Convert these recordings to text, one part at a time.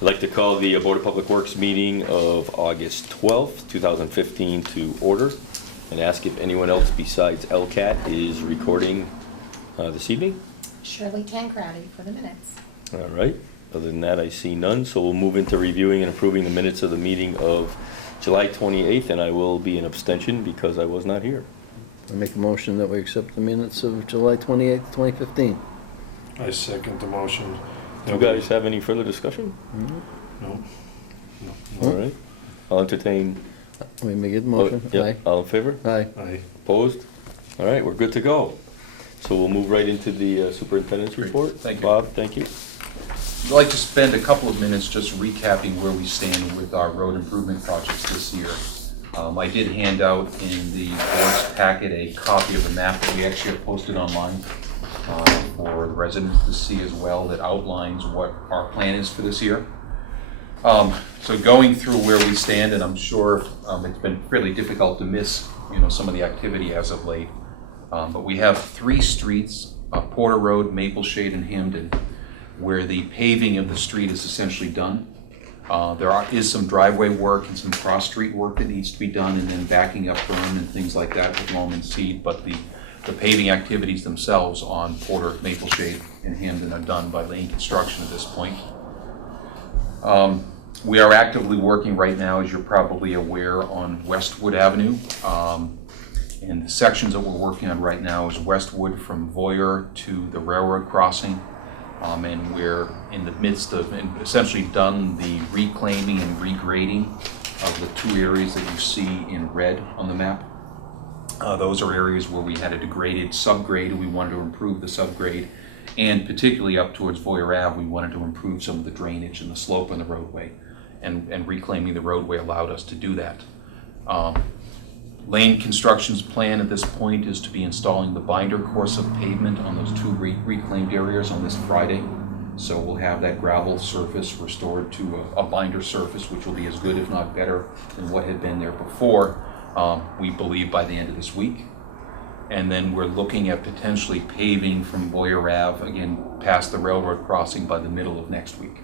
I'd like to call the Board of Public Works meeting of August 12th, 2015 to order and ask if anyone else besides LCAT is recording this evening. Shirley Tancrowdy for the minutes. All right. Other than that, I see none, so we'll move into reviewing and approving the minutes of the meeting of July 28th, and I will be an abstention because I was not here. I make a motion that we accept the minutes of July 28th, 2015. I second the motion. Do you guys have any further discussion? No. All right. I'll entertain. We make a motion. Yeah. Aye. All in favor? Aye. Aye. Opposed? All right, we're good to go. So we'll move right into the superintendent's Great. report. Thank you. Bob, thank you. I'd like to spend a couple of minutes just recapping where we stand with our road improvement projects this year. I did hand out in the board's packet a copy of the map that we actually have posted online for the residents to see as well, that outlines what our plan is for this year. So going through where we stand, and I'm sure it's been fairly difficult to miss, some of the activity as of late. But we have 3 streets, Porter Road, Maple Shade, and Hamden, where the paving of the street is essentially done. There is some driveway work and some cross-street work that needs to be done, and then backing up berm and things like that with loam and seed, but the paving activities themselves on Porter, Maple Shade, and Hamden are done by Lane Construction at this point. We are actively working right now, as you're probably aware, on Westwood Avenue. And the sections that we're working on right now is Westwood from Voyer to the railroad crossing. And we're in the midst of, and essentially done the reclaiming and regrading of the 2 areas that you see in red on the map. Those are areas where we had a degraded subgrade, and we wanted to improve the subgrade. And particularly up towards Voyer Ave, we wanted to improve some of the drainage and the slope on the roadway. And reclaiming the roadway allowed us to do that. Lane Construction's plan at this point is to be installing the binder course of pavement on those 2 reclaimed areas on this Friday. So we'll have that gravel surface restored to a binder surface, which will be as good, if not better, than what had been there before, we believe by the end of this week. And then we're looking at potentially paving from Boyer Ave, again, past the railroad crossing by the middle of next week.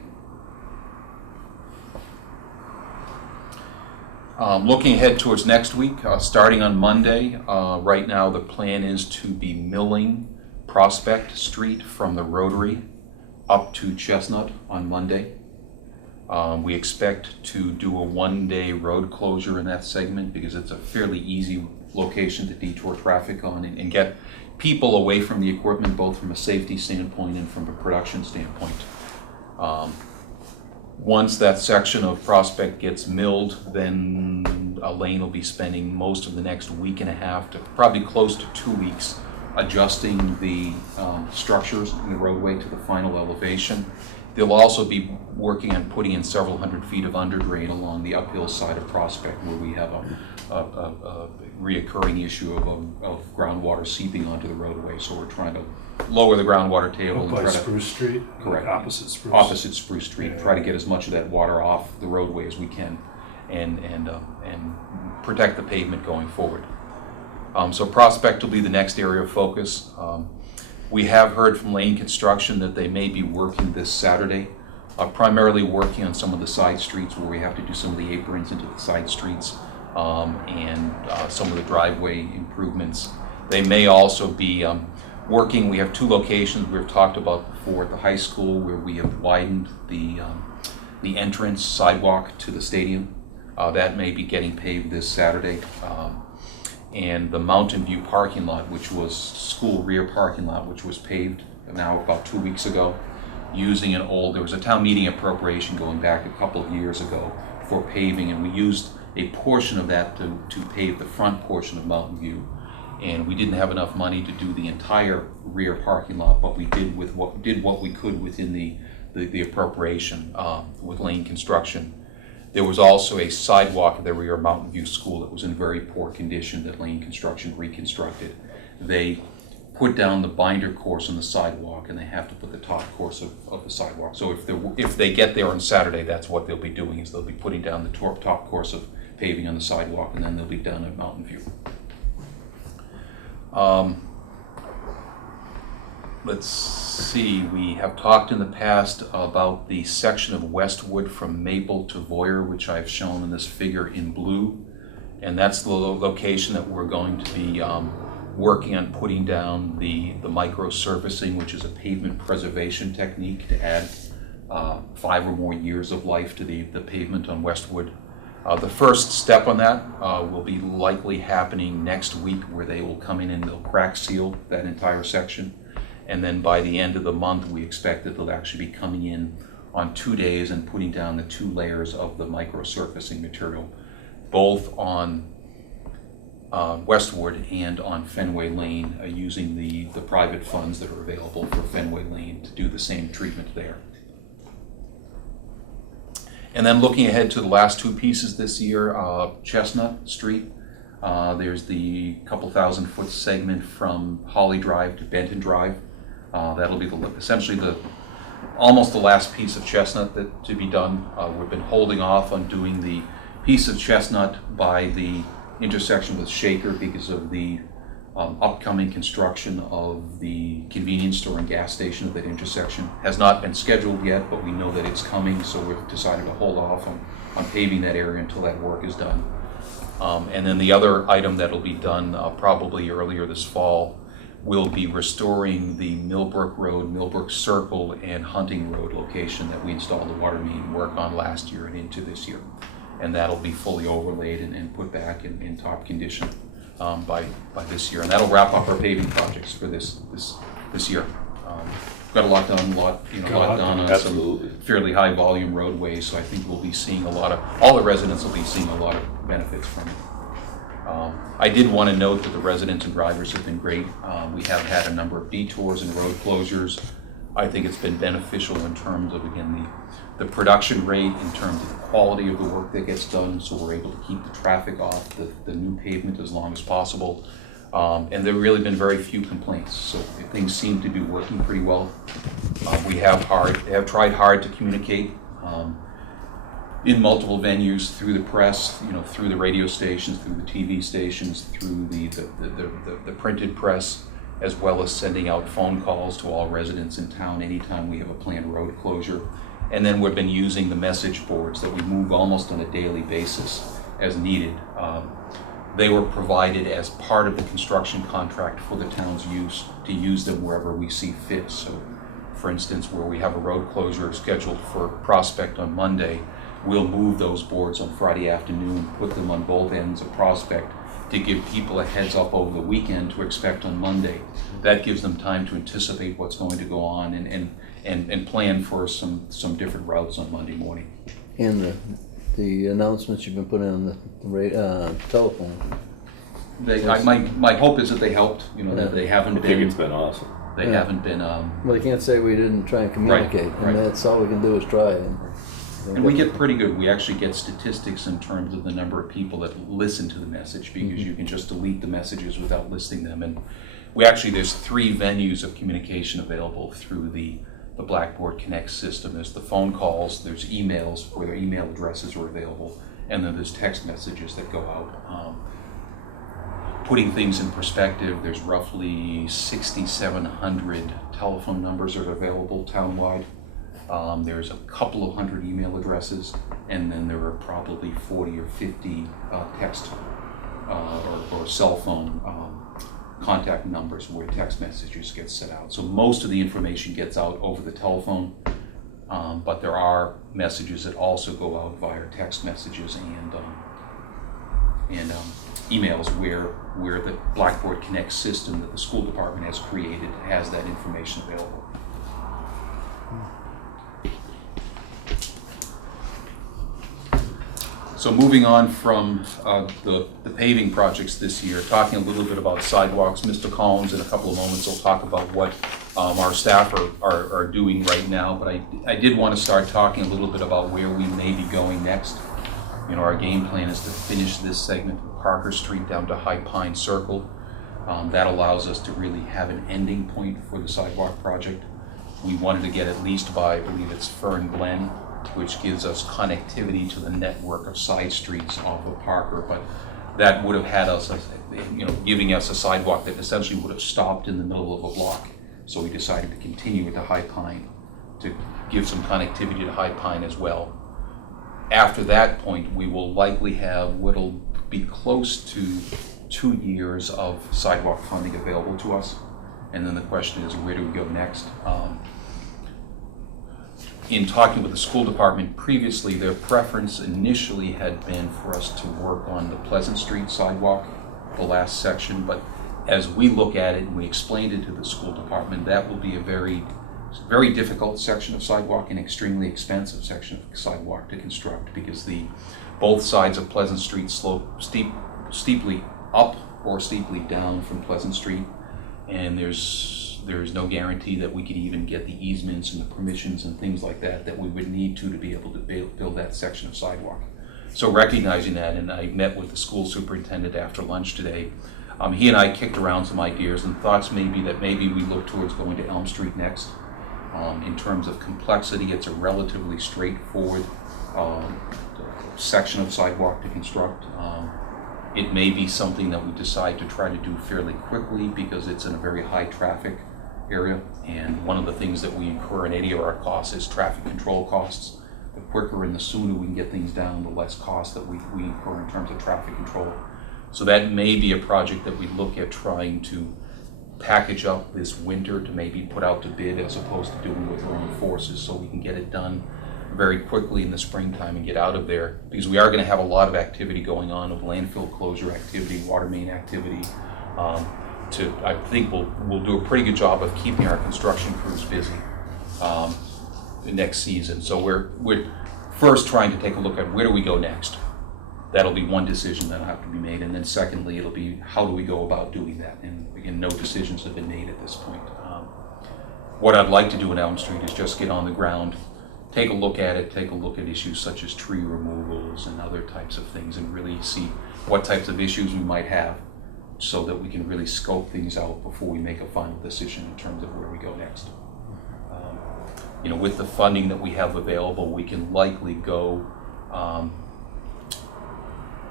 Looking ahead towards next week, starting on Monday, right now the plan is to be milling Prospect Street from the Rotary up to Chestnut on Monday. We expect to do a 1-day road closure in that segment because it's a fairly easy location to detour traffic on and get people away from the equipment, both from a safety standpoint and from a production standpoint. Once that section of Prospect gets milled, then Lane will be spending most of the next week and a half to probably close to 2 weeks adjusting the structures in the roadway to the final elevation. They'll also be working on putting in several hundred feet of undergrade along the uphill side of Prospect, where we have a reoccurring issue of groundwater seeping onto the roadway. So we're trying to lower the groundwater table. Up by Spruce Street? Correct. Opposite Spruce? Opposite Spruce Street. Yeah. Try to get as much of that water off the roadway as we can and protect the pavement going forward. So Prospect will be the next area of focus. We have heard from Lane Construction that they may be working this Saturday, primarily working on some of the side streets where we have to do some of the aprons into the side streets and some of the driveway improvements. They may also be working. We have 2 locations we've talked about before at the high school where we have widened the entrance sidewalk to the stadium. That may be getting paved this Saturday. And the Mountain View parking lot, which was school rear parking lot, which was paved now about 2 weeks ago, using there was a town meeting appropriation going back a couple of years ago for paving, and we used a portion of that to pave the front portion of Mountain View. And we didn't have enough money to do the entire rear parking lot, but we did what we could within the appropriation with Lane Construction. There was also a sidewalk at the rear of Mountain View School that was in very poor condition that Lane Construction reconstructed. They put down the binder course on the sidewalk, and they have to put the top course of the sidewalk. So if they get there on Saturday, that's what they'll be doing, is they'll be putting down the top course of paving on the sidewalk, and then they'll be done at Mountain View. let's see, we have talked in the past about the section of Westwood from Maple to Voyer, which I've shown in this figure in blue. And that's the location that we're going to be working on putting down the micro surfacing, which is a pavement preservation technique to add 5 or more years of life to the pavement on Westwood. The first step on that will be likely happening next week, where they will come in and they'll crack seal that entire section. And then by the end of the month, we expect that they'll actually be coming in on 2 days and putting down the 2 layers of the micro surfacing material, both on Westwood and on Fenway Lane, using the private funds that are available for Fenway Lane to do the same treatment there. And then looking ahead to the last 2 pieces this year, Chestnut Street. There's the couple 1,000-foot segment from Holly Drive to Benton Drive. That'll be essentially almost the last piece of Chestnut to be done. We've been holding off on doing the piece of Chestnut by the intersection with Shaker because of the upcoming construction of the convenience store and gas station at that intersection. Has not been scheduled yet, but we know that it's coming, so we've decided to hold off on paving that area until that work is done. And then the other item that'll be done probably earlier this fall will be restoring the Millbrook Road, Millbrook Circle, and Hunting Road location that we installed the water main work on last year and into this year. And that'll be fully overlaid and put back in top condition by this year. And that'll wrap up our paving projects for this year. Got a lot done, a lot done on Absolutely. some fairly high volume roadways, so I think we'll be seeing all the residents will be seeing a lot of benefits from it. I did want to note that the residents and drivers have been great. We have had a number of detours and road closures. I think it's been beneficial in terms of, again, the production rate, in terms of the quality of the work that gets done, so we're able to keep the traffic off the new pavement as long as possible. And there have really been very few complaints, so things seem to be working pretty well. We have tried hard to communicate in multiple venues, through the press, through the radio stations, through the TV stations, through the printed press, as well as sending out phone calls to all residents in town anytime we have a planned road closure. And then we've been using the message boards that we move almost on a daily basis as needed. They were provided as part of the construction contract for the town's use, to use them wherever we see fit. So, for instance, where we have a road closure scheduled for Prospect on Monday, we'll move those boards on Friday afternoon, put them on both ends of Prospect to give people a heads up over the weekend to expect on Monday. That gives them time to anticipate what's going to go on and plan for some different routes on Monday morning. And the announcements you've been putting on the telephone. My hope is that they helped, that they haven't I think it's been, been awesome. they haven't been, Well, you can't say we didn't try and communicate, right. and that's all we can do is try. and we get pretty good. We actually get statistics in terms of the number of people that listen to the message, because you can just delete the messages without listing them. And there's 3 venues of communication available through the Blackboard Connect system. There's the phone calls, there's emails where their email addresses are available, and then there's text messages that go out. Putting things in perspective, there's roughly 6,700 telephone numbers that are available townwide. There's a couple of hundred email addresses, and then there are probably 40 or 50 text or cell phone contact numbers where text messages get sent out. So most of the information gets out over the telephone, but there are messages that also go out via text messages and emails where the Blackboard Connect system that the school department has created has that information available. So moving on from the paving projects this year, talking a little bit about sidewalks. Mr. Collins in a couple of moments will talk about what our staff are doing right now, but I did want to start talking a little bit about where we may be going next. Our game plan is to finish this segment from Parker Street down to High Pine Circle. That allows us to really have an ending point for the sidewalk project. We wanted to get at least by, I believe it's Fern Glen, which gives us connectivity to the network of side streets off of Parker, but that would have had us, giving us a sidewalk that essentially would have stopped in the middle of a block So we decided to continue with the High Pine to give some connectivity to High Pine as well. After that point, we will likely have what'll be close to 2 years of sidewalk funding available to us. And then the question is, where do we go next? In talking with the school department previously, their preference initially had been for us to work on the Pleasant Street sidewalk, the last section, but as we look at it and we explained it to the school department, that will be a very difficult section of sidewalk and extremely expensive section of sidewalk to construct, because both sides of Pleasant Street slope steeply up or steeply down from Pleasant Street, and there's no guarantee that we could even get the easements and the permissions and things like that we would need to be able to build that section of sidewalk. So recognizing that, and I met with the school superintendent after lunch today, he and I kicked around some ideas and thoughts maybe we look towards going to Elm Street next. In terms of complexity, it's a relatively straightforward section of sidewalk to construct. It may be something that we decide to try to do fairly quickly because it's in a very high traffic area, and one of the things that we incur in any of our costs is traffic control costs. The quicker and the sooner we can get things down, the less cost that we incur in terms of traffic control. So that may be a project that we look at trying to package up this winter to maybe put out to bid as opposed to doing with our own forces, so we can get it done very quickly in the springtime and get out of there, because we are going to have a lot of activity going on, of landfill closure activity, water main activity. I think we'll do a pretty good job of keeping our construction crews busy next season. So we're first trying to take a look at where do we go next. That'll be one decision that'll have to be made, and then secondly, it'll be how do we go about doing that. And again, no decisions have been made at this point. What I'd like to do in Elm Street is just get on the ground, take a look at it, take a look at issues such as tree removals and other types of things, and really see what types of issues we might have, so that we can really scope things out before we make a final decision in terms of where we go next. With the funding that we have available, we can likely go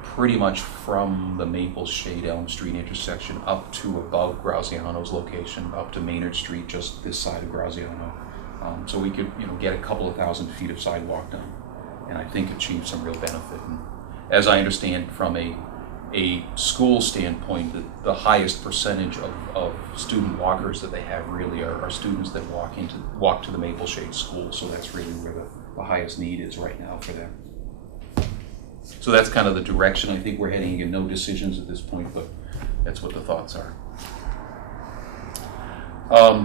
pretty much from the Maple Shade Elm Street intersection up to above Graziano's location, up to Maynard Street, just this side of Graziano. So we could get a couple of thousand feet of sidewalk done, and I think achieve some real benefit. And as I understand from a school standpoint, the highest percentage of student walkers that they have really are students that walk to the Maple Shade School. So that's really where the highest need is right now for them. So that's kind of the direction I think we're heading. Again, no decisions at this point, but that's what the thoughts are.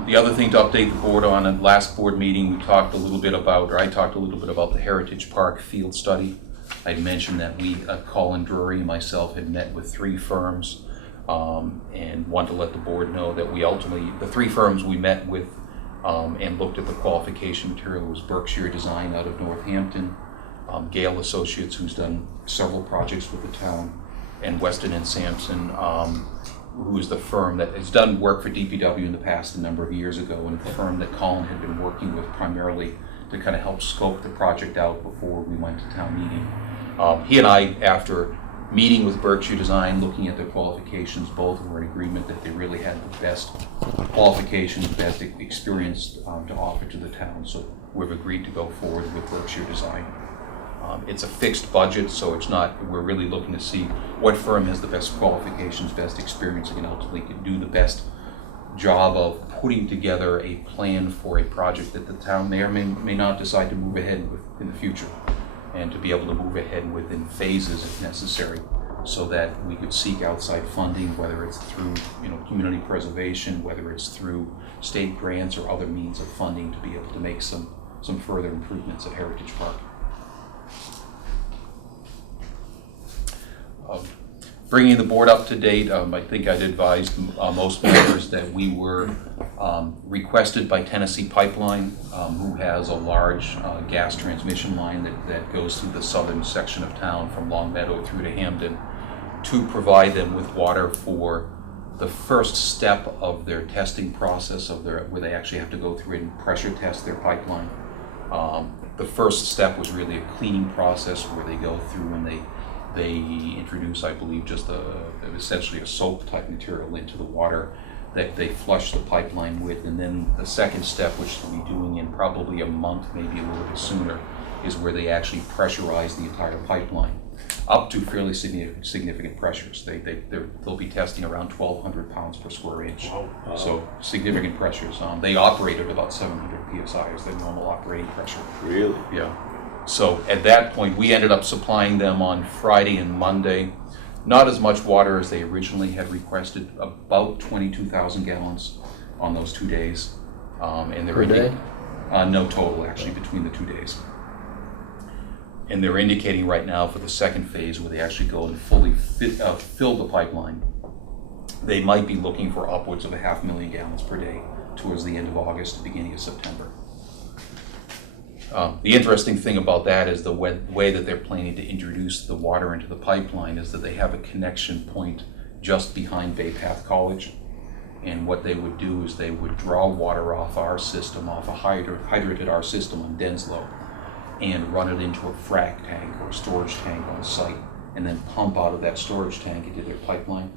The other thing to update the board on, at last board meeting, I talked a little bit about the Heritage Park field study. I'd mentioned that Colin Drury and myself had met with 3 firms, and wanted to let the board know that the 3 firms we met with and looked at the qualification material was Berkshire Design out of Northampton, Gale Associates, who's done several projects with the town, and Weston and Sampson, who is the firm that has done work for DPW in the past a number of years ago, and the firm that Colin had been working with primarily to kind of help scope the project out before we went to town meeting. He and I, after meeting with Berkshire Design, looking at their qualifications, both were in agreement that they really had the best qualifications, best experience to offer to the town. So we've agreed to go forward with Berkshire Design. It's a fixed budget, so we're really looking to see what firm has the best qualifications, best experience, and ultimately can do the best job of putting together a plan for a project that the town may or may not decide to move ahead with in the future, and to be able to move ahead with in phases if necessary, so that we could seek outside funding, whether it's through community preservation, whether it's through state grants or other means of funding, to be able to make some further improvements at Heritage Park. Bringing the board up to date, I think I'd advised most members that we were requested by Tennessee Pipeline, who has a large gas transmission line that goes through the southern section of town from Long Meadow through to Hamden, to provide them with water for the first step of their testing process where they actually have to go through and pressure test their pipeline. The first step was really a cleaning process where they go through and they introduce, I believe, just essentially a soap type material into the water that they flush the pipeline with. And then the second step, which they'll be doing in probably a month, maybe a little bit sooner, is where they actually pressurize the entire pipeline up to fairly significant pressures. They'll be testing around 1,200 pounds per square inch. Wow. So significant pressures. They operate at about 700 psi as their normal operating pressure. Really? Yeah. So at that point, we ended up supplying them on Friday and Monday. Not as much water as they originally had requested, about 22,000 gallons on those 2 days. And they're Per day? No, total actually between the 2 days. And they're indicating right now for the second phase where they actually go and fully fill the pipeline, they might be looking for upwards of 500,000 gallons per day towards the end of August, beginning of September. The interesting thing about that is the way that they're planning to introduce the water into the pipeline is that they have a connection point just behind Bay Path College. And what they would do is they would draw water off our system, off a hydrant at our system on Denslow, and run it into a frac tank or a storage tank on site, and then pump out of that storage tank into their pipeline,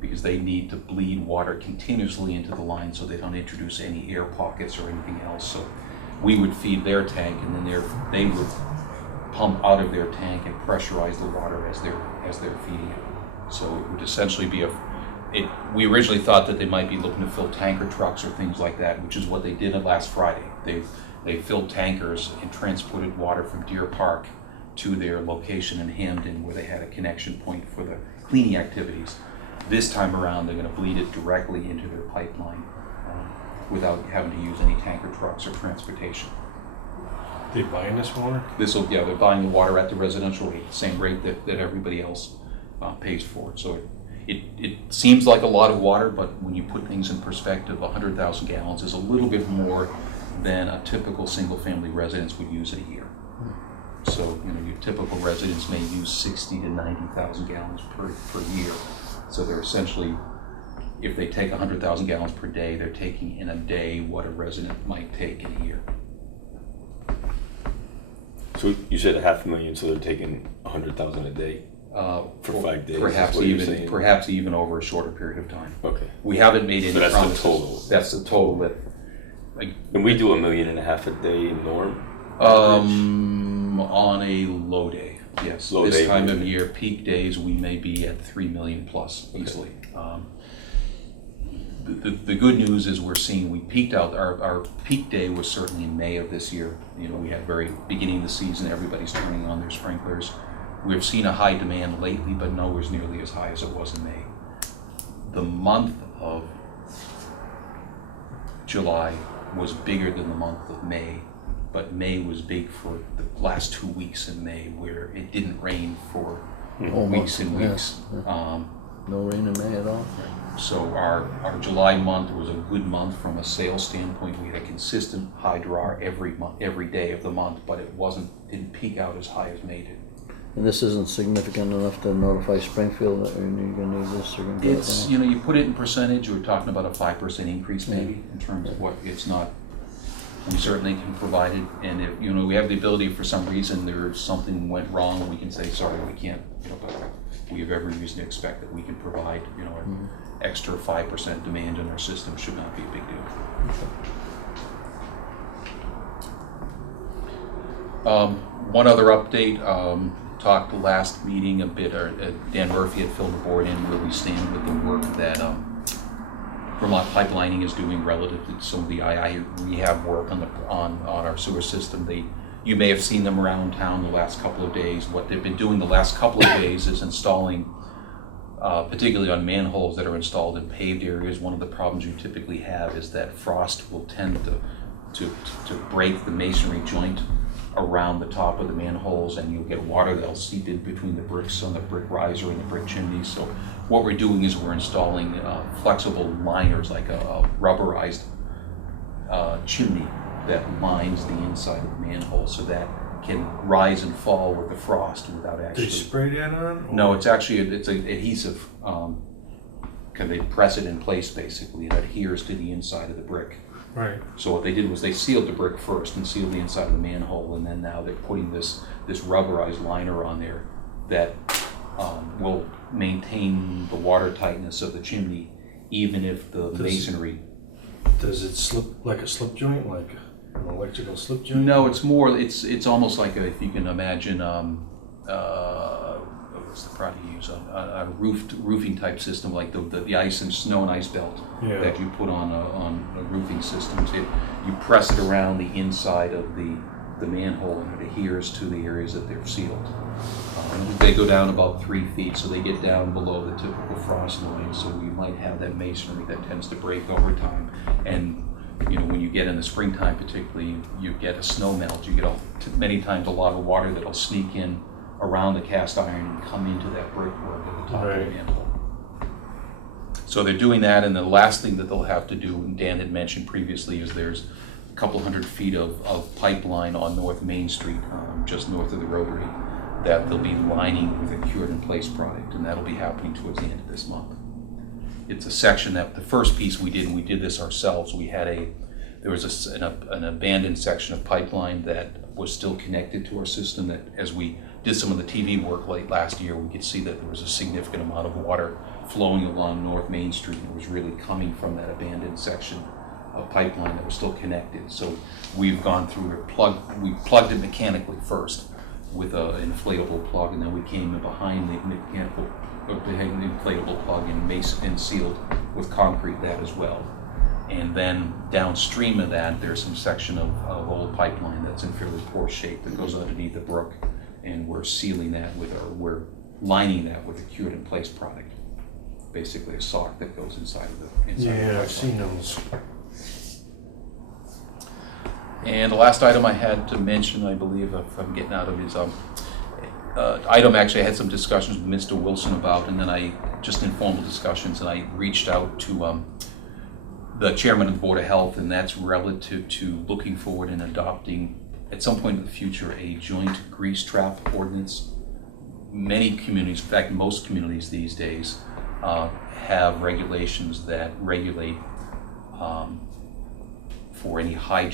because they need to bleed water continuously into the line so they don't introduce any air pockets or anything else. So we would feed their tank, and then they would pump out of their tank and pressurize the water as they're feeding it. So it would essentially be we originally thought that they might be looking to fill tanker trucks or things like that, which is what they did last Friday. They filled tankers and transported water from Deer Park to their location in Hamden, where they had a connection point for the cleaning activities. This time around, they're going to bleed it directly into their pipeline without having to use any tanker trucks or transportation. They buying this water? They're buying the water at the residential rate, same rate that everybody else pays for it. So it seems like a lot of water, but when you put things in perspective, 100,000 gallons is a little bit more than a typical single-family residence would use in a year. So, your typical residents may use 60 to 90,000 gallons per year. So they're essentially, if they take 100,000 gallons per day, they're taking in a day what a resident might take in a year. So you said 500,000, so they're taking 100,000 a day for 5 days? Perhaps is what you're saying? perhaps even over a shorter period of time. Okay. We haven't made any So that's the promises. total. That's the total that. And we do 1.5 million a day norm? On a low day, yes. Low This day, time of okay. year, peak days, we may be at 3 million plus easily. The good news is we peaked out, our peak day was certainly in May of this year. We had very beginning of the season, everybody's turning on their sprinklers. We've seen a high demand lately, but nowhere nearly as high as it was in May. The month of July was bigger than the month of May, but May was big for the last 2 weeks in May, where it didn't rain for weeks and weeks. No rain in May at all? So our July month was a good month from a sales standpoint. We had a consistent high draw every day of the month, but didn't peak out as high as May did. And this isn't significant enough to notify Springfield that you're gonna need this or gonna do It's, that? you put it in percentage, we're talking about a 5% increase maybe in terms of what it's not. We certainly can provide it, and if, we have the ability, for some reason something went wrong, we can say, sorry, we can't, but we have every reason to expect that we can provide, an extra 5% demand in our system should not be a big deal. One other update, talked last meeting a bit, Dan Murphy had filled the board in where we stand with the work that Vermont Pipelining is doing relative to some of the II rehab work on our sewer system. You may have seen them around town the last couple of days. What they've been doing the last couple of days is installing, particularly on manholes that are installed in paved areas. One of the problems you typically have is that frost will tend to break the masonry joint around the top of the manholes, and you'll get water that'll seep in between the bricks on the brick riser and the brick chimneys. So what we're doing is we're installing flexible liners, like a rubberized chimney that lines the inside of the manhole, so that can rise and fall with the frost without actually. They spray that on? No, it's actually an adhesive. They press it in place basically. It adheres to the inside of the brick. Right. So what they did was they sealed the brick first and sealed the inside of the manhole, and then now they're putting this rubberized liner on there that will maintain the water tightness of the chimney even if the Does- masonry. Does it slip like a slip joint, like an electrical slip joint? No, it's more, it's almost like if you can imagine, what's the product you use, a roofing type system, like the ice and snow and ice belt Yeah. that you put on a roofing systems. You press it around the inside of the manhole and it adheres to the areas that they're sealed. They go down about 3 feet, so they get down below the typical frost line, so we might have that masonry that tends to break over time. And when you get in the springtime particularly, you get a snow melt, you get many times a lot of water that'll sneak in around the cast iron and come into that brickwork at the top of the Right. manhole. So they're doing that, and the last thing that they'll have to do, and Dan had mentioned previously, is there's a couple hundred feet of pipeline on North Main Street, just north of the Rotary, that they'll be lining with a cured-in-place product, and that'll be happening towards the end of this month. It's a section that, the first piece we did, and we did this ourselves, there was an abandoned section of pipeline that was still connected to our system, that as we did some of the TV work late last year, we could see that there was a significant amount of water flowing along North Main Street, and it was really coming from that abandoned section of pipeline that was still connected. So we've gone through we plugged it mechanically first with an inflatable plug, and then we came in behind the inflatable plug and sealed with concrete that as well. And then downstream of that, there's some section of old pipeline that's in fairly poor shape that goes underneath the brook, and we're sealing that we're lining that with a cured-in-place product, basically a sock that goes inside of the Yeah, I've pipeline. seen those. And the last item I had to mention, I believe, if I'm getting out of it, is item actually I had some discussions with Mr. Wilson about, and then I just informal discussions, and I reached out to the chairman of the Board of Health, and that's relative to looking forward and adopting at some point in the future a joint grease trap ordinance. Many communities, in fact most communities these days, have regulations that regulate for any high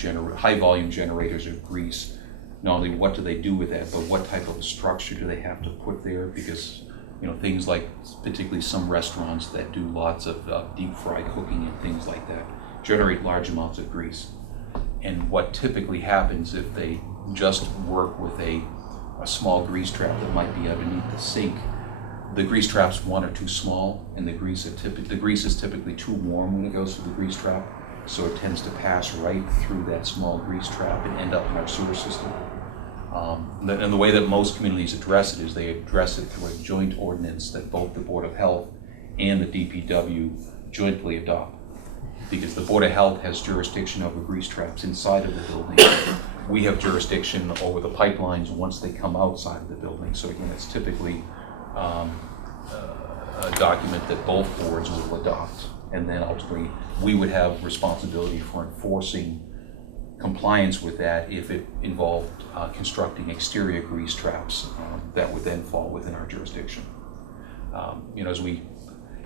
volume generators of grease. Not only what do they do with that, but what type of a structure do they have to put there, because things like particularly some restaurants that do lots of deep fry cooking and things like that generate large amounts of grease. And what typically happens if they just work with a small grease trap that might be underneath the sink, the grease trap's one or too small, and the grease is typically too warm when it goes through the grease trap, so it tends to pass right through that small grease trap and end up in our sewer system. And the way that most communities address it is they address it through a joint ordinance that both the Board of Health and the DPW jointly adopt. Because the Board of Health has jurisdiction over grease traps inside of the building. We have jurisdiction over the pipelines once they come outside of the building. So again, it's typically a document that both boards will adopt. And then ultimately, we would have responsibility for enforcing compliance with that if it involved constructing exterior grease traps that would then fall within our jurisdiction.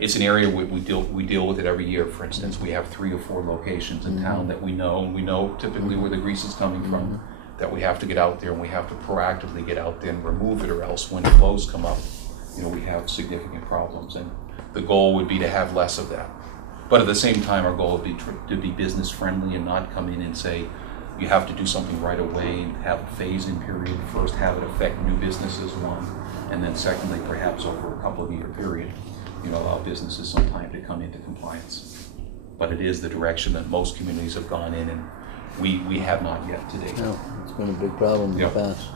It's an area we deal with it every year. For instance, we have 3 or 4 locations in town that we know, and we know typically where the grease is coming from, that we have to get out there, and we have to proactively get out there and remove it, or else when flows come up, we have significant problems. And the goal would be to have less of that. But at the same time, our goal would be to be business friendly and not come in and say, you have to do something right away and have a phase-in period. First, have it affect new businesses, one, and then secondly, perhaps over a couple of year period, allow businesses some time to come into compliance. But it is the direction that most communities have gone in, and we have not yet to date. No, it's been a big problem in the Yep. past.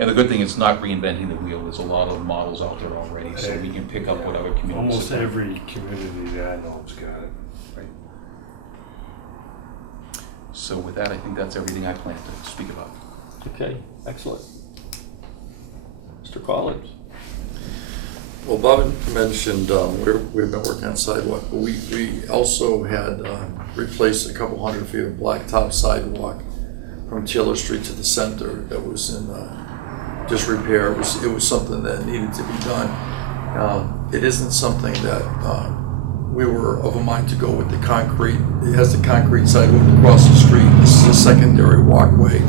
And the good thing is not reinventing the wheel. There's a lot of models out there already, so we can pick up what other communities Almost have done. every community that I know's got it. Right. So with that, I think that's everything I plan to speak about. Okay, excellent. Mr. Collins? Well, Bob mentioned we've been working on sidewalk, but we also had replaced a couple hundred feet of blacktop sidewalk from Taylor Street to the center that was in disrepair. It was something that needed to be done. It isn't something that we were of a mind to go with the concrete. It has the concrete sidewalk across the street. This is a secondary walkway,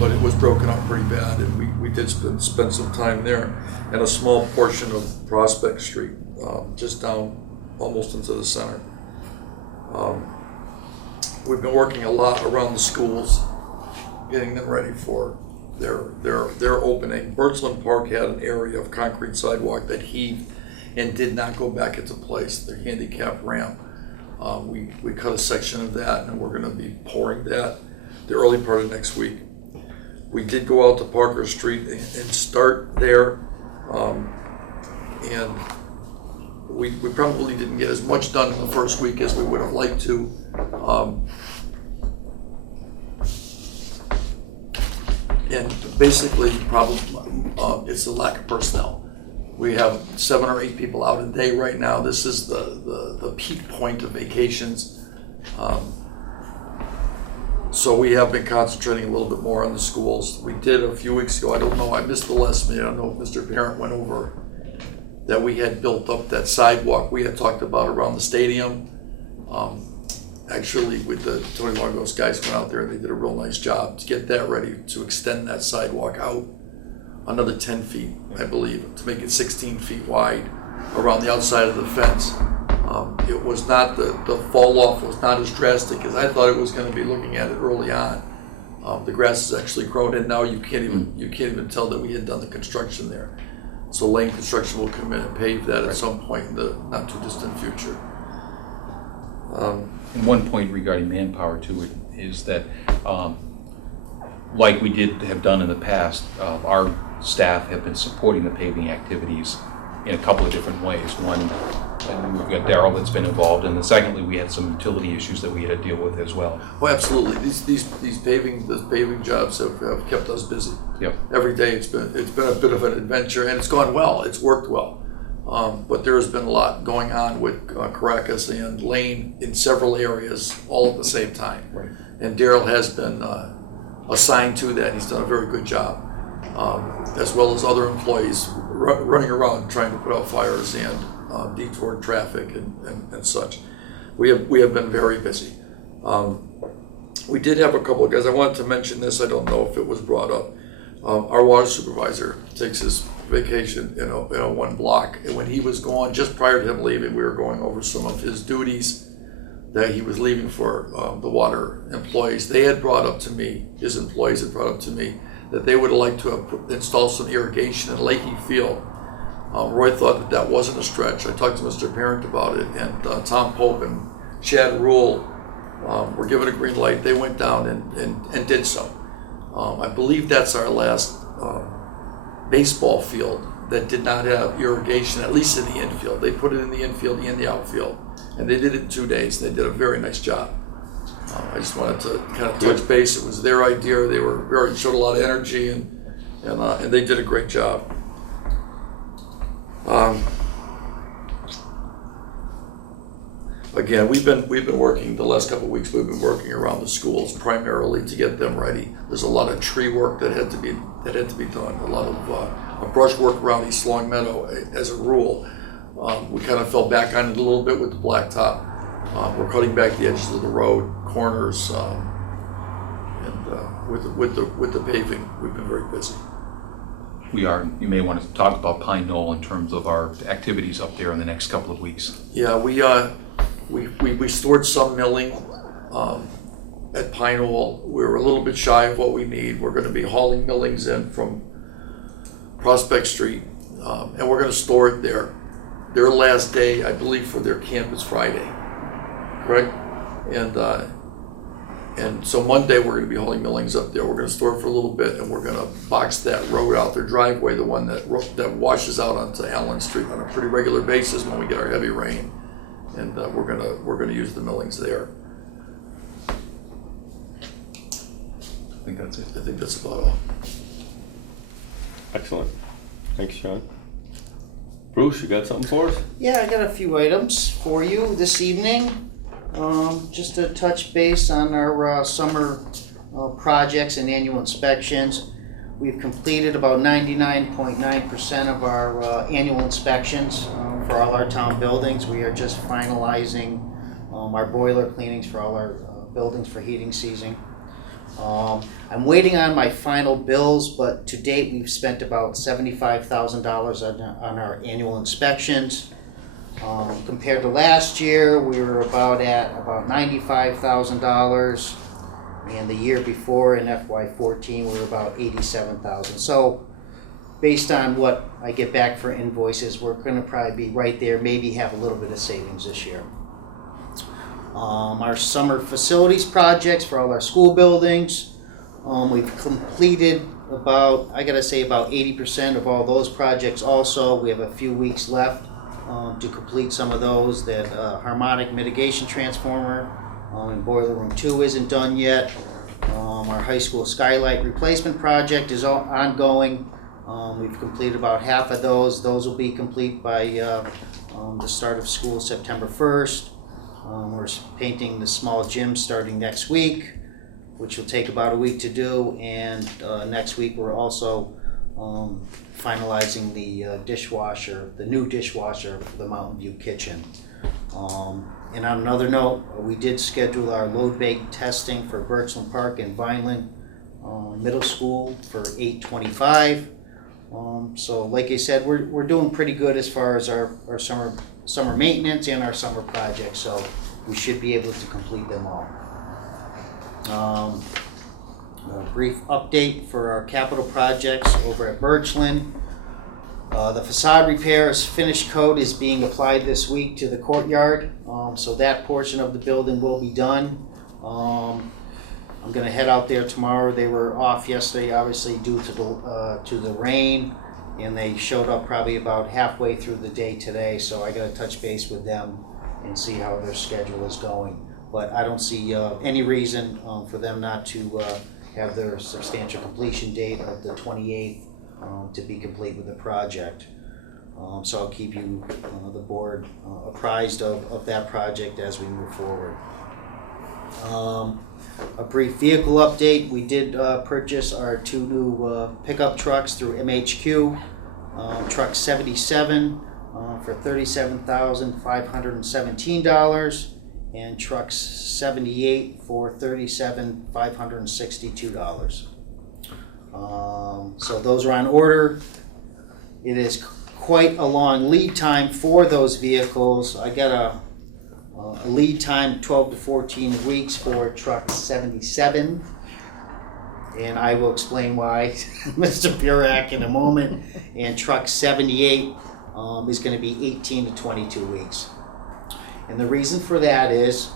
but it was broken up pretty bad, and we did spend some time there. And a small portion of Prospect Street. just down almost into the center. We've been working a lot around the schools, getting them ready for their opening. Birchland Park had an area of concrete sidewalk that heaved and did not go back into place, their handicap ramp. We cut a section of that, and we're gonna be pouring that the early part of next week. We did go out to Parker Street and start there, and we probably didn't get as much done in the first week as we would have liked to. And basically, the problem is the lack of personnel. We have 7 or 8 people out a day right now. This is the peak point of vacations. So we have been concentrating a little bit more on the schools. We did a few weeks ago, I don't know, I missed the last meeting, I don't know if Mr. Parent went over that we had built up that sidewalk we had talked about around the stadium. Actually, with the Tony Margos guys went out there and they did a real nice job to get that ready to extend that sidewalk out another 10 feet, I believe, to make it 16 feet wide around the outside of the fence. It was not, the fall off was not as drastic as I thought it was gonna be looking at it early on. The grass has actually grown in now, you can't even tell that we had done the construction there. So Lane Construction will come in and pave that at some point in the not too distant future. And one point regarding manpower to it is that, like we did have done in the past, our staff have been supporting the paving activities in a couple of different ways. One, and we've got Daryl that's been involved, and then secondly, we had some utility issues that we had to deal with as well. Oh, absolutely. These paving jobs have kept us busy. Yep. Every day it's been a bit of an adventure, and it's gone well. It's worked well. But there has been a lot going on with Caracas and Lane in several areas all at the same time. Right. And Daryl has been assigned to that. He's done a very good job, as well as other employees running around trying to put out fires and detour traffic and such. We have been very busy. We did have a couple of guys. I wanted to mention this. I don't know if it was brought up. Our water supervisor takes his vacation in a one block, and when he was gone, just prior to him leaving, we were going over some of his duties that he was leaving for the water employees. They had brought up to me, his employees had brought up to me, that they would like to have installed some irrigation in Leahy Field. Roy thought that wasn't a stretch. I talked to Mr. Parent about it, and Tom Pope and Chad Rule were given a green light. They went down and did so. I believe that's our last baseball field that did not have irrigation, at least in the infield. They put it in the infield and the outfield, and they did it in 2 days. They did a very nice job. I just wanted to kind of touch base. It was their idea. They were showed a lot of energy, and they did a great job. Again, we've been working the last couple of weeks. We've been working around the schools primarily to get them ready. There's a lot of tree work that had to be done. A lot of brush work around East Long Meadow. As a rule, we kind of fell back on it a little bit with the blacktop. We're cutting back the edges of the road, corners, and with the paving, we've been very busy. We are. You may want to talk about Pine Knoll in terms of our activities up there in the next couple of weeks. Yeah, we stored some milling at Pine Knoll. We were a little bit shy of what we need. We're going to be hauling millings in from Prospect Street, and we're going to store it there. Their last day, I believe, for their camp is Friday, correct? And so Monday we're going to be hauling millings up there. We're going to store it for a little bit, and we're going to box that road out, their driveway, the one that washes out onto Allen Street on a pretty regular basis when we get our heavy rain. And we're gonna use the millings there. I think that's it. I think that's about all. Excellent. Thanks, Sean. Bruce, you got something for us? Yeah, I got a few items for you this evening. Just to touch base on our summer projects and annual inspections. We've completed about 99.9% of our annual inspections for all our town buildings. We are just finalizing our boiler cleanings for all our buildings for heating season. I'm waiting on my final bills, but to date we've spent about $75,000 on our annual inspections. Compared to last year, we were about $95,000. And the year before in FY14, we were about $87,000. So based on what I get back for invoices, we're gonna probably be right there, maybe have a little bit of savings this year. Our summer facilities projects for all our school buildings, we've completed about 80% of all those projects also. We have a few weeks left to complete some of those. That harmonic mitigation transformer in boiler room 2 isn't done yet. Our high school skylight replacement project is ongoing. We've completed about half of those. Those will be complete by the start of school September 1st. We're painting the small gym starting next week, which will take about a week to do. And next week we're also finalizing the dishwasher, the new dishwasher for the Mountain View kitchen. And on another note, we did schedule our load bank testing for Birchland Park and Vineland Middle School for 8/25. So like I said, we're doing pretty good as far as our summer maintenance and our summer projects, so we should be able to complete them all. A brief update for our capital projects over at Birchland. The facade repairs finish coat is being applied this week to the courtyard, so that portion of the building will be done. I'm gonna head out there tomorrow. They were off yesterday, obviously due to the rain, and they showed up probably about halfway through the day today. So I gotta touch base with them and see how their schedule is going. But I don't see any reason for them not to have their substantial completion date of the 28th to be complete with the project. So I'll keep you, the board, apprised of that project as we move forward. A brief vehicle update. We did purchase our 2 new pickup trucks through MHQ. Truck 77 for $37,517, and truck 78 for $37,562. So those are on order. It is quite a long lead time for those vehicles. I got a lead time 12 to 14 weeks for truck 77, and I will explain why, Mr. Burek, in a moment. And truck 78 is going to be 18 to 22 weeks. And the reason for that is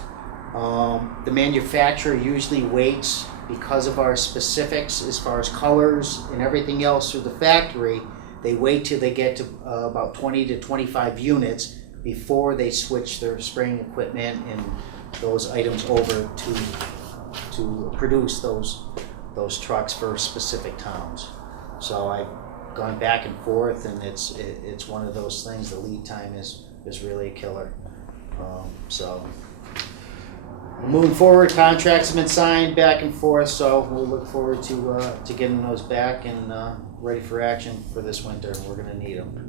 the manufacturer usually waits, because of our specifics as far as colors and everything else through the factory. They wait till they get to about 20 to 25 units before they switch their spraying equipment and those items over to produce those trucks for specific towns. So I've gone back and forth, and it's one of those things. The lead time is really a killer. So moving forward, contracts have been signed back and forth, so we'll look forward to getting those back and ready for action for this winter. We're gonna need them.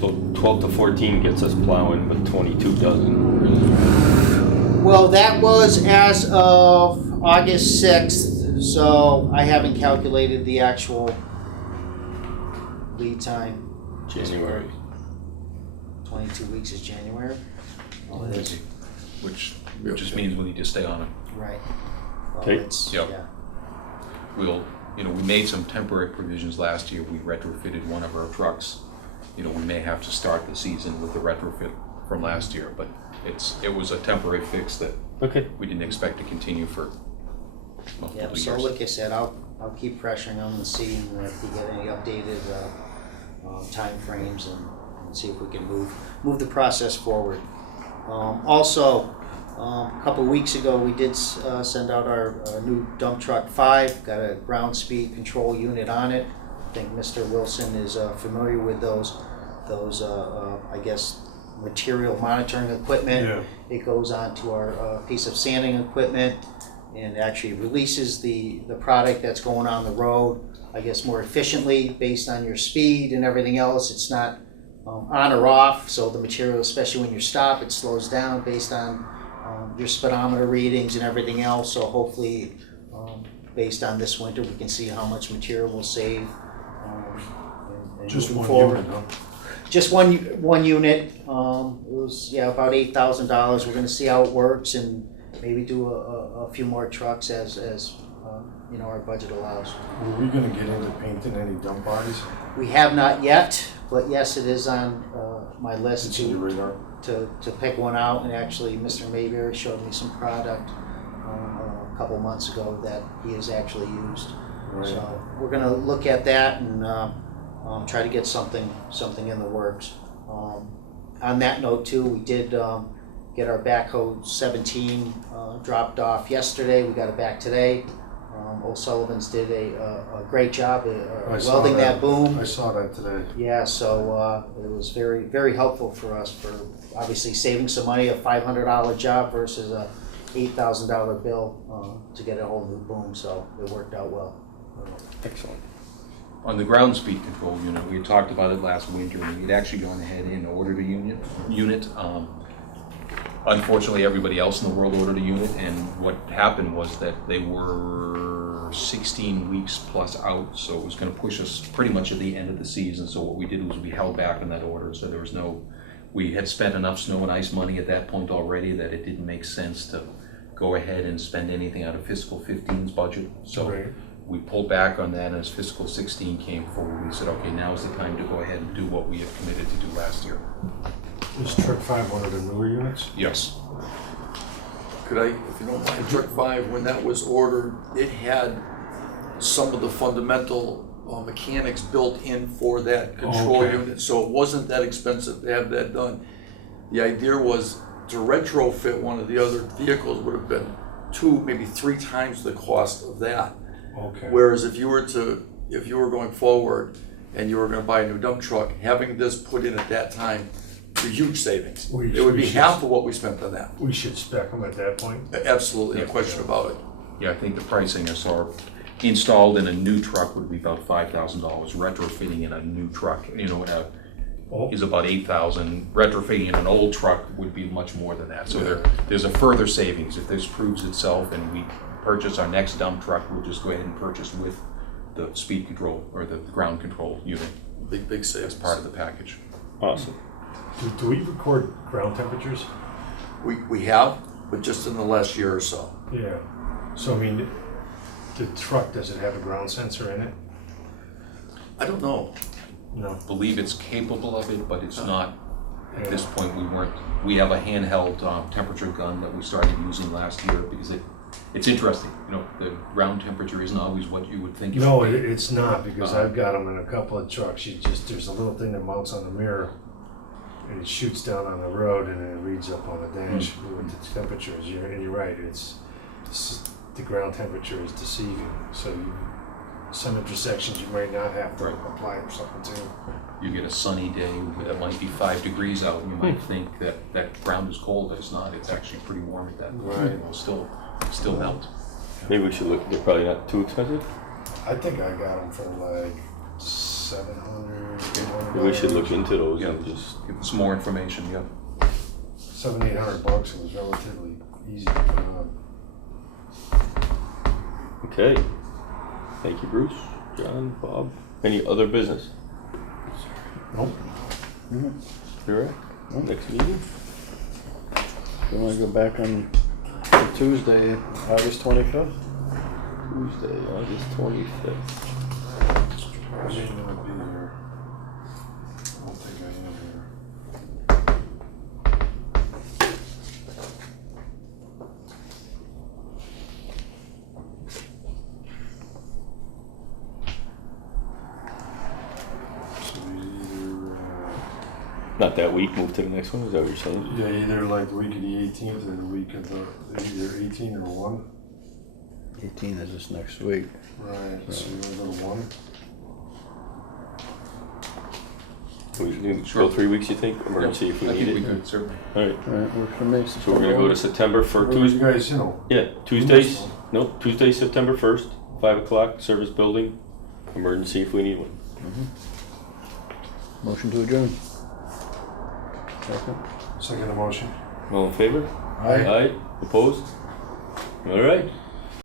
So 12 to 14 gets us plowing, but 22 doesn't really. Well, that was as of August 6th, so I haven't calculated the actual lead time. January. 22 weeks is January? Oh, it is. Which just means we need to stay on it. Right. Well, Okay. it's, Yep. yeah. We made some temporary provisions last year. We retrofitted one of our trucks. We may have to start the season with the retrofit from last year, but it was a temporary fix that Okay. we didn't expect to continue for multiple Yeah, years. so like I said, I'll keep pressuring them and see if we get any updated time frames and see if we can move the process forward. Also, a couple weeks ago, we did send out our new dump truck 5, got a ground speed control unit on it. I think Mr. Wilson is familiar with those I guess, material monitoring equipment. Yeah. It goes onto our piece of sanding equipment and actually releases the product that's going on the road, I guess, more efficiently based on your speed and everything else. It's not on or off, so the material, especially when you stop, it slows down based on your speedometer readings and everything else. So hopefully, based on this winter, we can see how much material we'll save. And Just moving one forward. unit, huh? Just one unit. It was, about $8,000. We're gonna see how it works and maybe do a few more trucks as our budget allows. Were we gonna get into painting any dump bodies? We have not yet, but yes, it is on my list It's on your radar? to pick one out. And actually, Mr. Mayberry showed me some product a couple months ago that he has actually used. Right. So we're gonna look at that and try to get something in the works. On that note too, we did get our backhoe 17 dropped off yesterday. We got it back today. O'Sullivan's did a great job I saw welding that boom. I saw that today. Yeah, so it was very, very helpful for us for obviously saving some money, a $500 job versus a $8,000 bill to get a whole new boom, so it worked out well. Excellent. On the ground speed control unit, we had talked about it last winter, and we'd actually gone ahead and ordered a unit. Unfortunately, everybody else in the world ordered a unit, and what happened was that they were 16 weeks plus out, so it was gonna push us pretty much at the end of the season. So what we did was we held back on that order, so there was we had spent enough snow and ice money at that point already that it didn't make sense to go ahead and spend anything out of fiscal 15's budget. So Right. we pulled back on that, and as fiscal 16 came forward, we said, okay, now's the time to go ahead and do what we had committed to do last year. Is Truck 5 one of the newer units? Yes. Could I, if you don't mind, Truck 5, when that was ordered, it had some of the fundamental mechanics built in for that control Okay. unit, so it wasn't that expensive to have that done. The idea was to retrofit one of the other vehicles would have been 2, maybe 3 times the cost of that. Okay. Whereas if you were going forward and you were gonna buy a new dump truck, having this put in at that time, a huge savings. It would be half of what we spent on that. We should spec them at that point? Absolutely, no question about it. Yeah, I think the pricing is installed in a new truck would be about $5,000. Retrofitting in a new truck, is about $8,000. Retrofitting in an old truck would be much more than that. So there's a further savings. If this proves itself and we purchase our next dump truck, we'll just go ahead and purchase with the speed control or the ground control unit Big as savings. part of the package. Awesome. Do we record ground temperatures? We have, but just in the last year or so. Yeah. So, I mean, the truck, does it have a ground sensor in it? I don't know. No. I believe it's capable of it, but it's not, at this Yeah. point, we have a handheld temperature gun that we started using last year because it's interesting. The ground temperature isn't always what you would think. No, it's not, because I've got them in a couple of trucks. There's a little thing that mounts on the mirror, and it shoots down on the road, and it reads up on the dash what the temperature is. And you're right, the ground temperature is deceiving. So some intersections you might not have to Right. apply or something to. You get a sunny day that might be 5 degrees out, and you might think that ground is cold, but it's not. It's actually pretty warm at that point. Right. It will still melt. Maybe we should look, they're probably not too expensive. I think I got them for like $700, $800. Maybe we should look into those Yeah. and just, Give some more information, yeah. $700-800. It was relatively easy to put on. okay. Thank you, Bruce, John, Bob. Any other business? Nope. You're right. Next meeting? You wanna go back on Tuesday, August 25th? Tuesday, August 25th. I may not be here. I don't think I am here. So either, Not that week, move to the next one, is that what you're saying? yeah, either like the week of the 18th or the week of either 18 or 1. 18 is this next week. Right, so you want to go to 1? Can we do Sure. go 3 weeks, you think? Emergency if we I need think we it? could, certainly. All right, Alright, works for me. so we're gonna go to September for Well, you Tuesday. guys, Yeah, Tuesdays, no, Tuesday, September 1st, 5 o'clock, service building, emergency if we need one. Motion to adjourn. Second. second motion. All in favor? Aye. Aye, opposed? All right,